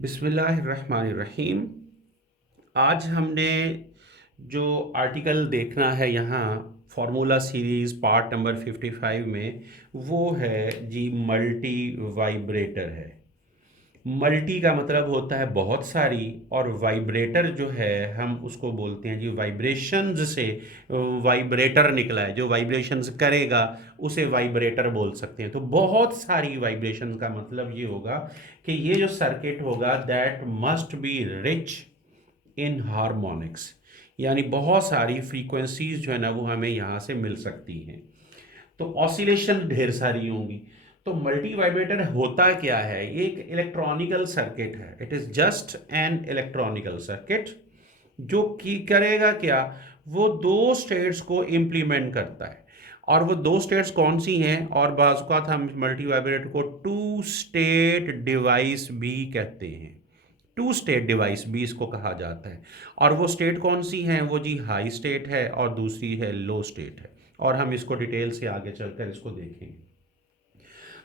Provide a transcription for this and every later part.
बिस्मिल्लाहिर्रहमानिर्रहीम। आज हमने जो आर्टिकल देखना है यहाँ फार्मूला सीरीज़ पार्ट नंबर 55 में, वो है जी मल्टी वाइब्रेटर है। मल्टी का मतलब होता है बहुत सारी, और वाइब्रेटर जो है हम उसको बोलते हैं जी वाइब्रेशंस से वाइब्रेटर निकला है, जो वाइब्रेशंस करेगा उसे वाइब्रेटर बोल सकते हैं। तो बहुत सारी वाइब्रेशंस का मतलब ये होगा कि ये जो सर्किट होगा that must be rich in harmonics, यानी बहुत सारी फ्रीक्वेंसीज जो है ना वो हमें यहाँ से मिल सकती हैं। तो ऑसिलेशन ढेर सारी होंगी। तो मल्टी वाइब्रेटर होता क्या है? ये एक इलेक्ट्रॉनिकल सर्किट है। It is just N electronical circuit जो की करेगा क्या, वो दो स्टेट्स को इम्प्लीमेंट करता है। और वो दो स्टेट्स कौन सी हैं? और बाज़ औक़ात हम मल्टी वाइब्रेटर को टू स्टेट डिवाइस भी कहते हैं। टू स्टेट डिवाइस भी इसको कहा जाता है। और वो स्टेट कौन सी हैं? वो जी हाई स्टेट है और दूसरी है लो स्टेट है। और हम इसको डिटेल से आगे चलकर इसको देखेंगे।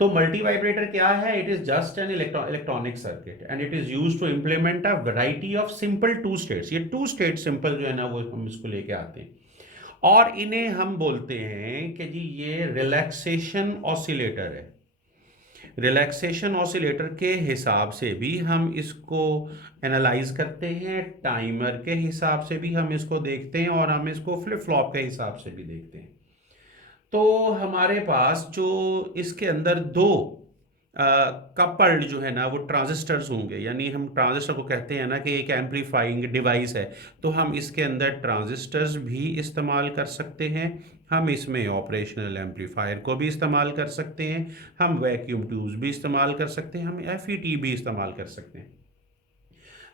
तो मल्टी वाइब्रेटर क्या है? It is just an electronic circuit and it is use to implement a variety of simple two states. ये टू स्टेट सिंपल जो है ना वो हम इसको लेके आते हैं, और इन्हें हम बोलते हैं कि जी ये रिलैक्सेशन ऑसिलेटर है। रिलैक्सेशन ऑसिलेटर के हिसाब से भी हम इसको एनालाइज करते हैं, टाइमर के हिसाब से भी हम इसको देखते हैं, और हम इसको फ्लिप फ्लॉप के हिसाब से भी देखते हैं। तो हमारे पास जो इसके अंदर दो कपल्ड जो है ना वो ट्रांजिस्टर्स होंगे, यानी हम ट्रांजिस्टर को कहते हैं ना कि एक एम्पलीफाइंग डिवाइस है। तो हम इसके अंदर ट्रांजिस्टर्स भी इस्तेमाल कर सकते हैं, हम इसमें ऑपरेशनल एम्पलीफायर को भी इस्तेमाल कर सकते हैं, हम वैक्यूम ट्यूब्स भी इस्तेमाल कर सकते हैं, हम एफईटी भी इस्तेमाल कर सकते हैं।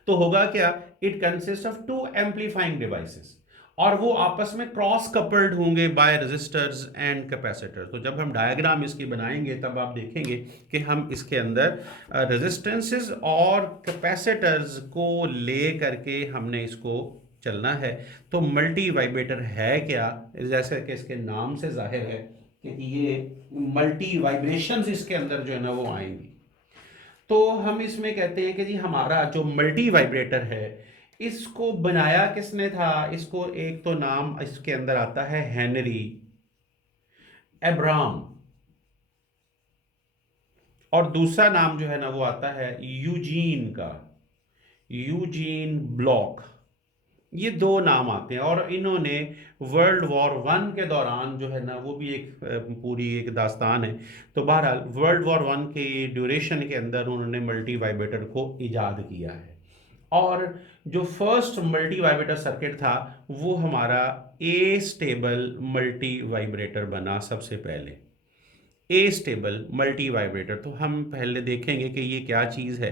तो होगा क्या? It consist of two amplifying devices, और वो आपस में क्रॉस कपल्ड होंगे बाय रेजिस्टर्स एंड कैपेसिटर्स। तो जब हम डायग्राम इसकी बनाएंगे तब आप देखेंगे कि हम इसके अंदर रेजिस्टेंसेस और कैपेसिटर्स को ले करके हमने इसको चलना है। तो मल्टी वाइब्रेटर है क्या? जैसे कि इसके नाम से जाहिर है कि ये मल्टी वाइब्रेशंस इसके अंदर जो है ना वो आएंगी। तो हम इसमें कहते हैं कि जी हमारा जो मल्टी वाइब्रेटर है, इसको बनाया किसने था? इसको एक तो नाम इसके अंदर आता है हेनरी एब्राम, और दूसरा नाम जो है ना वो आता है यूजीन का, यूजीन ब्लॉक। ये दो नाम आते हैं, और इन्होंने वर्ल्ड वॉर 1 के दौरान जो है ना वो भी एक पूरी एक दास्तान है। तो बहरहाल वर्ल्ड वॉर 1 के ड्यूरेशन के अंदर उन्होंने मल्टी वाइब्रेटर को इजाद किया है। और जो फर्स्ट मल्टी वाइब्रेटर सर्किट था वो हमारा ए स्टेबल मल्टी वाइब्रेटर बना सबसे पहले। ए स्टेबल मल्टी वाइब्रेटर, तो हम पहले देखेंगे कि ये क्या चीज़ है,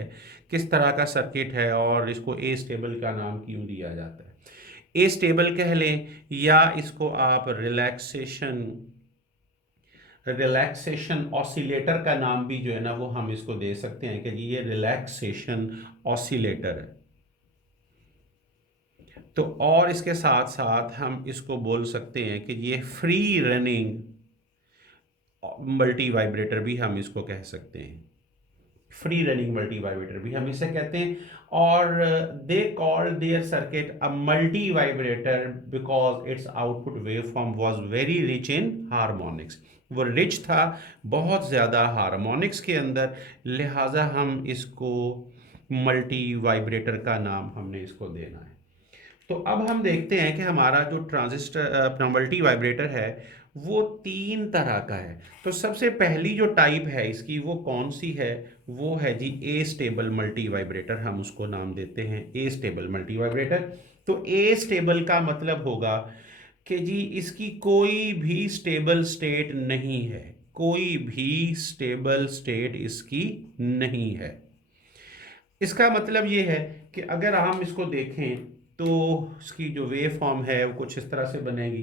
किस तरह का सर्किट है, और इसको ए स्टेबल का नाम क्यों दिया जाता है। ए स्टेबल कह लें, या इसको आप रिलैक्सेशन रिलैक्सेशन ऑसिलेटर का नाम भी जो है ना वो हम इसको दे सकते हैं कि ये रिलैक्सेशन ऑसिलेटर है। तो और इसके साथ साथ हम इसको बोल सकते हैं कि ये फ्री रनिंग मल्टी वाइब्रेटर भी हम इसको कह सकते हैं। फ्री रनिंग मल्टी वाइब्रेटर भी हम इसे कहते हैं। और they called their circuit a multivibrator because its output wave form was very rich in harmonics. वो रिच था बहुत ज़्यादा हार्मोनिक्स के अंदर, लिहाजा हम इसको मल्टी वाइब्रेटर का नाम हमने इसको देना है। तो अब हम देखते हैं कि हमारा जो ट्रांजिस्टर अपना मल्टी वाइब्रेटर है वो तीन तरह का है। तो सबसे पहली जो टाइप है इसकी वो कौन सी है? वो है जी ए स्टेबल मल्टी वाइब्रेटर, हम उसको नाम देते हैं ए स्टेबल मल्टी वाइब्रेटर। तो ए स्टेबल का मतलब होगा कि जी इसकी कोई भी स्टेबल स्टेट नहीं है, कोई भी स्टेबल स्टेट इसकी नहीं है। इसका मतलब ये है कि अगर हम इसको देखें तो इसकी जो वेव फॉर्म है वो कुछ इस तरह से बनेगी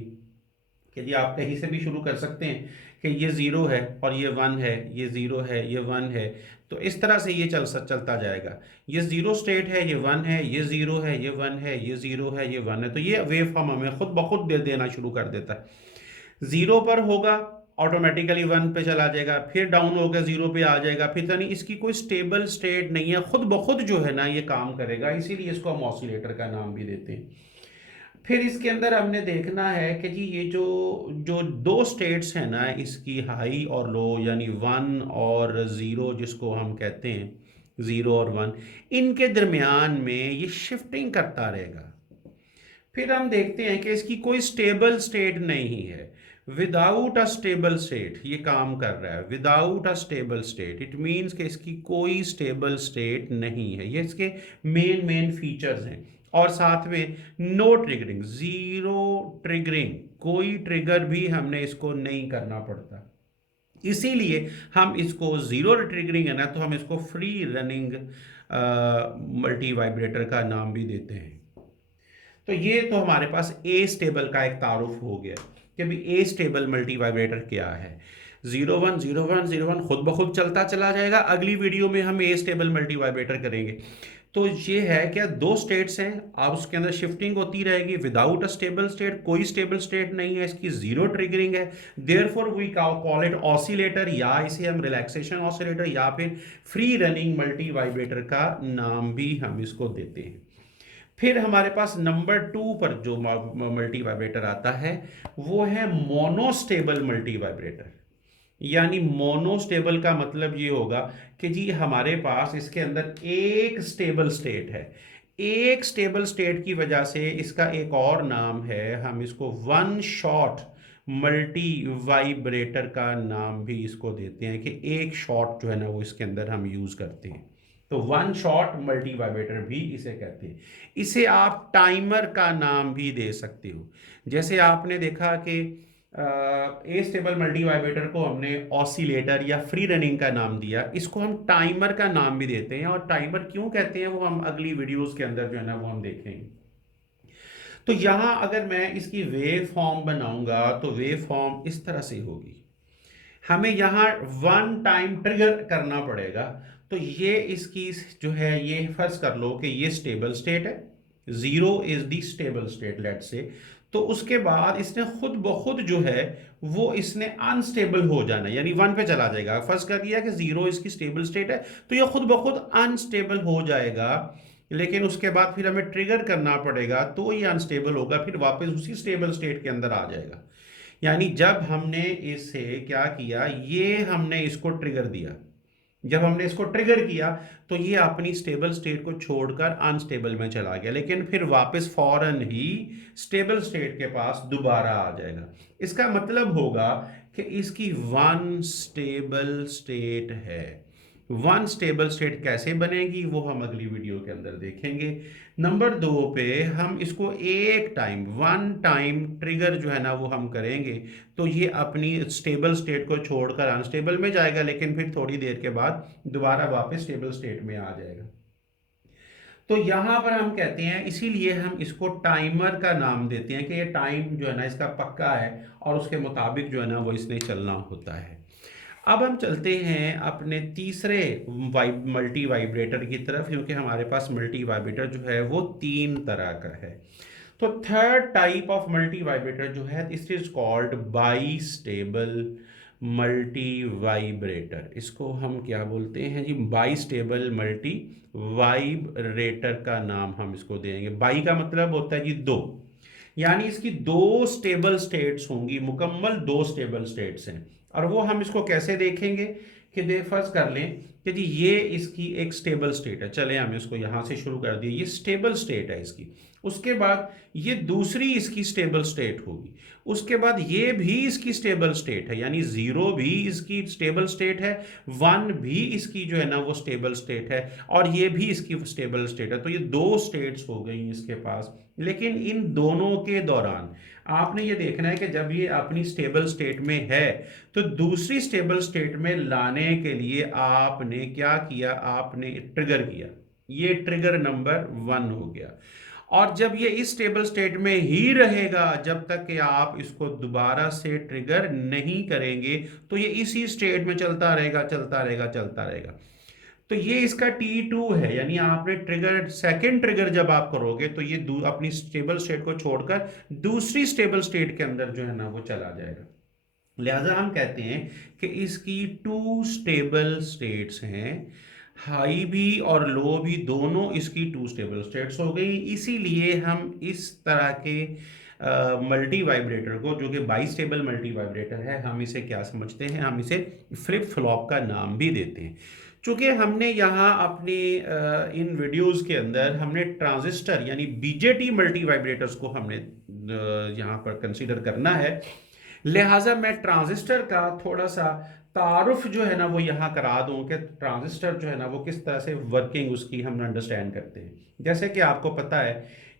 कि जी आप कहीं से भी शुरू कर सकते हैं कि ये ज़ीरो है और ये वन है, ये ज़ीरो है, ये वन है। तो इस तरह से ये चलता जाएगा। ये ज़ीरो स्टेट है, ये वन है, ये ज़ीरो है, ये वन है, ये ज़ीरो है, ये वन है। तो ये वेव फॉर्म हमें खुद ब खुद दे देना शुरू कर देता है। ज़ीरो पर होगा ऑटोमेटिकली 1 पे चला जाएगा, फिर डाउन होकर 0 पे आ जाएगा, फिर यानी इसकी कोई स्टेबल स्टेट नहीं है, खुद ब खुद जो है ना ये काम करेगा, इसीलिए इसको हम ऑसिलेटर का नाम भी देते हैं। फिर इसके अंदर हमने देखना है कि जी ये जो जो दो स्टेट्स हैं ना इसकी, हाई और लो, यानी 1 और 0 जिसको हम कहते हैं, 0 और 1, इनके दरमियान में ये शिफ्टिंग करता रहेगा। फिर हम देखते हैं कि इसकी कोई स्टेबल स्टेट नहीं है, विदाउट अ स्टेबल स्टेट ये काम कर रहा है, without a stable state it means कि इसकी कोई स्टेबल स्टेट नहीं है। ये इसके मेन मेन फीचर्स हैं। और साथ में नो ट्रिगरिंग, जीरो ट्रिगरिंग, कोई ट्रिगर भी हमने इसको नहीं करना पड़ता, इसीलिए हम इसको जीरो ट्रिगरिंग है ना, तो हम इसको फ्री रनिंग मल्टी वाइब्रेटर का नाम भी देते हैं। तो ये तो हमारे पास ए स्टेबल का एक तारुफ हो गया कि भाई ए स्टेबल मल्टी वाइब्रेटर क्या है। 01 01 01 खुद ब खुद चलता चला जाएगा। अगली वीडियो में हम ए स्टेबल मल्टी वाइब्रेटर करेंगे। तो ये है क्या, दो स्टेट्स हैं, आप उसके अंदर शिफ्टिंग होती रहेगी विदाउट अ स्टेबल स्टेट, कोई स्टेबल स्टेट नहीं है, इसकी जीरो ट्रिगरिंग है, therefore we call it oscillator, या इसे हम रिलैक्सेशन ऑसिलेटर या फिर फ्री रनिंग मल्टी वाइब्रेटर का नाम भी हम इसको देते हैं। फिर हमारे पास नंबर 2 पर जो मल्टी वाइब्रेटर आता है वो है मोनोस्टेबल मल्टी वाइब्रेटर। यानी मोनोस्टेबल का मतलब ये होगा कि जी हमारे पास इसके अंदर एक स्टेबल स्टेट है। एक स्टेबल स्टेट की वजह से इसका एक और नाम है, हम इसको वन शॉट मल्टी वाइब्रेटर का नाम भी इसको देते हैं, कि एक शॉट जो है ना वो इसके अंदर हम यूज करते हैं। तो वन शॉट मल्टी वाइब्रेटर भी इसे कहते हैं। इसे आप टाइमर का नाम भी दे सकते हो। जैसे आपने देखा कि ए स्टेबल मल्टी वाइब्रेटर को हमने ऑसिलेटर या फ्री रनिंग का नाम दिया, इसको हम टाइमर का नाम भी देते हैं। और टाइमर क्यों कहते हैं वो हम अगली वीडियोस के अंदर जो है ना वो हम देखेंगे। तो यहां अगर मैं इसकी वेव फॉर्म बनाऊंगा तो वेव फॉर्म इस तरह से होगी। हमें यहाँ वन टाइम ट्रिगर करना पड़ेगा। तो ये इसकी जो है, ये फर्ज कर लो कि ये स्टेबल स्टेट है, 0 is the stable state let say. तो उसके बाद इसने खुद ब खुद जो है वो इसने अनस्टेबल हो जाना, यानी 1 पे चला जाएगा। फर्ज कर लिया कि 0 इसकी स्टेबल स्टेट है, तो ये खुद ब खुद अनस्टेबल हो जाएगा। लेकिन उसके बाद फिर हमें ट्रिगर करना पड़ेगा तो ये अनस्टेबल होगा, फिर वापस उसी स्टेबल स्टेट के अंदर आ जाएगा। यानी जब हमने इसे क्या किया, ये हमने इसको ट्रिगर दिया, जब हमने इसको ट्रिगर किया तो ये अपनी स्टेबल स्टेट को छोड़कर अनस्टेबल में चला गया, लेकिन फिर वापस फौरन ही स्टेबल स्टेट के पास दोबारा आ जाएगा। इसका मतलब होगा कि इसकी वन स्टेबल स्टेट है। वन स्टेबल स्टेट कैसे बनेगी वो हम अगली वीडियो के अंदर देखेंगे। नंबर 2 पे हम इसको एक टाइम, वन टाइम ट्रिगर जो है ना वो हम करेंगे, तो ये अपनी स्टेबल स्टेट को छोड़कर अनस्टेबल में जाएगा, लेकिन फिर थोड़ी देर के बाद दोबारा वापस स्टेबल स्टेट में आ जाएगा। तो यहां पर हम कहते हैं, इसीलिए हम इसको टाइमर का नाम देते हैं कि ये टाइम जो है ना इसका पक्का है और उसके मुताबिक जो है ना वो इसने चलना होता है। अब हम चलते हैं अपने तीसरे मल्टी वाइब्रेटर की तरफ, क्योंकि हमारे पास मल्टी वाइब्रेटर जो है वो 3 तरह का है। तो third type of multi vibrator जो है, this is called by stable multi vibrator. इसको हम क्या बोलते हैं जी, बाई स्टेबल मल्टी वाइब्रेटर का नाम हम इसको देंगे। बाई का मतलब होता है जी 2, यानी इसकी 2 स्टेबल स्टेट्स होंगी, मुकम्मल 2 स्टेबल स्टेट्स हैं। और वो हम इसको कैसे देखेंगे कि दे फर्ज कर लें कि जी ये इसकी एक स्टेबल स्टेट है, चले हम इसको यहाँ से शुरू कर दिए, ये स्टेबल स्टेट है इसकी। उसके बाद ये दूसरी इसकी स्टेबल स्टेट होगी, उसके बाद ये भी इसकी स्टेबल स्टेट है, यानी 0 भी इसकी स्टेबल स्टेट है, 1 भी इसकी जो है ना वो स्टेबल स्टेट है, और ये भी इसकी स्टेबल स्टेट है। तो ये 2 स्टेट्स हो गई इसके पास। लेकिन इन दोनों के दौरान आपने ये देखना है कि जब ये अपनी स्टेबल स्टेट में है तो दूसरी स्टेबल स्टेट में लाने के लिए आपने क्या किया, आपने ट्रिगर किया। ये ट्रिगर नंबर 1 हो गया। और जब ये इस स्टेबल स्टेट में ही रहेगा जब तक कि आप इसको दोबारा से ट्रिगर नहीं करेंगे, तो ये इसी स्टेट में चलता रहेगा चलता रहेगा चलता रहेगा। तो ये इसका T2 है, यानी आपने ट्रिगर, सेकंड ट्रिगर जब आप करोगे तो ये अपनी स्टेबल स्टेट को छोड़कर दूसरी स्टेबल स्टेट के अंदर जो है ना वो चला जाएगा। लिहाजा हम कहते हैं कि इसकी टू स्टेबल स्टेट्स हैं, हाई भी और लो भी, दोनों इसकी टू स्टेबल स्टेट्स हो गई। इसीलिए हम इस तरह के मल्टी वाइब्रेटर को, जो कि बाई स्टेबल मल्टी वाइब्रेटर है, हम इसे क्या समझते हैं, हम इसे फ्लिप फ्लॉप का नाम भी देते हैं। चूंकि हमने यहाँ अपनी इन वीडियोस के अंदर हमने ट्रांजिस्टर यानी बीजेटी मल्टी वाइब्रेटर्स को हमने यहाँ पर कंसीडर करना है, लिहाजा मैं ट्रांजिस्टर का थोड़ा सा तारुफ जो है ना वो यहाँ करा दूं कि ट्रांजिस्टर जो है ना वो किस तरह से वर्किंग उसकी हम अंडरस्टैंड करते हैं। जैसे कि आपको पता है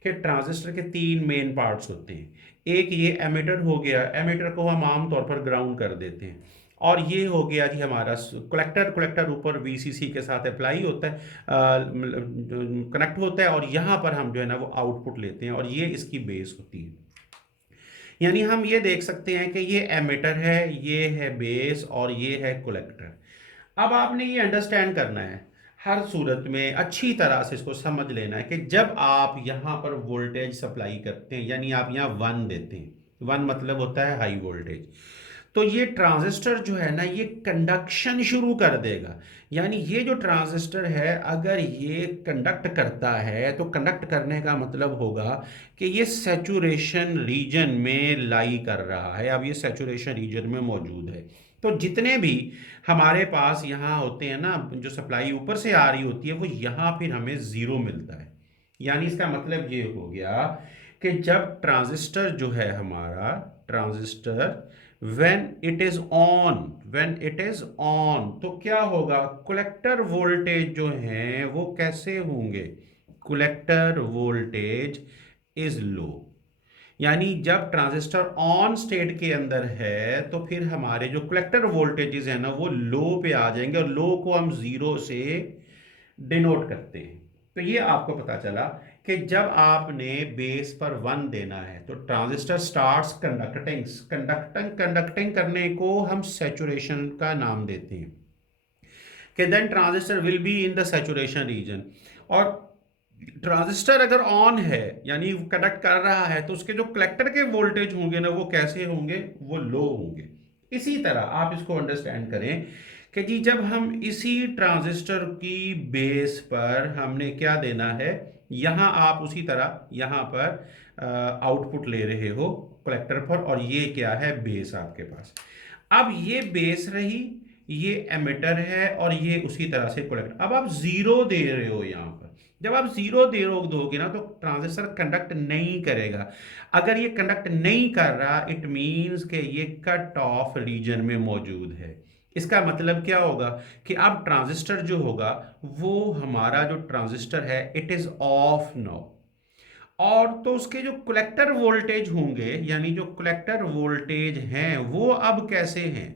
कि ट्रांजिस्टर के तीन मेन पार्ट्स होते हैं। एक ये एमिटर हो गया, एमिटर को हम आम तौर पर ग्राउंड कर देते हैं। और ये हो गया जी हमारा कलेक्टर, कलेक्टर ऊपर वीसीसी के साथ अप्लाई होता है, कनेक्ट होता है, और यहाँ पर हम जो है ना वो आउटपुट लेते हैं, और ये इसकी बेस होती है। यानी हम ये देख सकते हैं कि ये एमिटर है, ये है बेस, और ये है कलेक्टर। अब आपने ये अंडरस्टैंड करना है, हर सूरत में अच्छी तरह से इसको समझ लेना है कि जब आप यहाँ पर वोल्टेज सप्लाई करते हैं, यानी आप यहाँ 1 देते हैं, 1 मतलब होता है हाई वोल्टेज, तो ये ट्रांजिस्टर जो है ना ये कंडक्शन शुरू कर देगा। यानी ये जो ट्रांजिस्टर है अगर ये कंडक्ट करता है तो कंडक्ट करने का मतलब होगा कि ये सैचुरेशन रीजन में लाई कर रहा है, अब ये सैचुरेशन रीजन में मौजूद है। तो जितने भी हमारे पास यहाँ होते हैं ना, जो सप्लाई ऊपर से आ रही होती है, वो यहाँ फिर हमें ज़ीरो मिलता है। यानी इसका मतलब ये हो गया कि जब ट्रांजिस्टर जो है हमारा transistor when it is on तो क्या होगा, कलेक्टर वोल्टेज जो है वो कैसे होंगे, कलेक्टर वोल्टेज इज लो। यानी जब ट्रांजिस्टर ऑन स्टेट के अंदर है तो फिर हमारे जो कलेक्टर वोल्टेजेस है ना वो लो पे आ जाएंगे, और लो को हम जीरो से डिनोट करते हैं। तो ये आपको पता चला कि जब आपने बेस पर 1 देना है तो ट्रांजिस्टर स्टार्ट्स कंडक्टिंग, कंडक्टिंग करने को हम सैचुरेशन का नाम देते हैं, कि then transistor will be in the saturation region. और ट्रांजिस्टर अगर ऑन है यानी कंडक्ट कर रहा है तो उसके जो कलेक्टर के वोल्टेज होंगे ना वो कैसे होंगे, वो लो होंगे। इसी तरह आप इसको अंडरस्टैंड करें कि जी जब हम इसी ट्रांजिस्टर की बेस पर हमने क्या देना है, यहां आप उसी तरह यहां पर आउटपुट ले रहे हो कलेक्टर पर, और ये क्या है, बेस आपके पास। अब ये बेस रही, ये एमिटर है, और ये उसी तरह से कलेक्टर। अब आप जीरो दे रहे हो यहां पर, जब आप जीरो दे दोगे ना तो ट्रांजिस्टर कंडक्ट नहीं करेगा। अगर ये कंडक्ट नहीं कर रहा इट मींस कि ये कट ऑफ रीजन में मौजूद है। इसका मतलब क्या होगा कि अब ट्रांजिस्टर जो होगा वो हमारा जो ट्रांजिस्टर है इट इज ऑफ नाउ। और तो उसके जो कलेक्टर वोल्टेज होंगे यानी जो कलेक्टर वोल्टेज हैं वो अब कैसे हैं,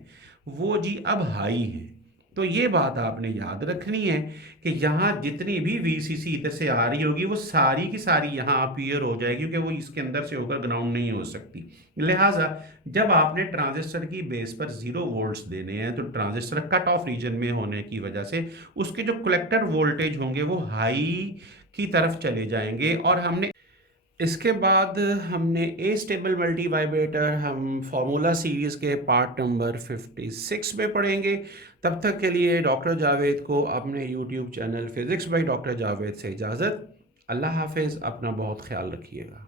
वो जी अब हाई हैं। तो ये बात आपने याद रखनी है कि यहाँ जितनी भी वीसीसी इधर से आ रही होगी वो सारी की सारी यहाँ अपीयर हो जाएगी, क्योंकि वो इसके अंदर से होकर ग्राउंड नहीं हो सकती। लिहाजा जब आपने ट्रांजिस्टर की बेस पर 0 वोल्ट्स देने हैं तो ट्रांजिस्टर कट ऑफ रीजन में होने की वजह से उसके जो कलेक्टर वोल्टेज होंगे वो हाई की तरफ चले जाएंगे। और हमने इसके बाद हमने ए स्टेबल मल्टी वाइब्रेटर हम फार्मूला सीरीज़ के पार्ट नंबर 56 में पढ़ेंगे। तब तक के लिए डॉक्टर जावेद को अपने YouTube channel physics by doctor Javed से इजाज़त। अल्लाह हाफिज़, अपना बहुत ख्याल रखिएगा।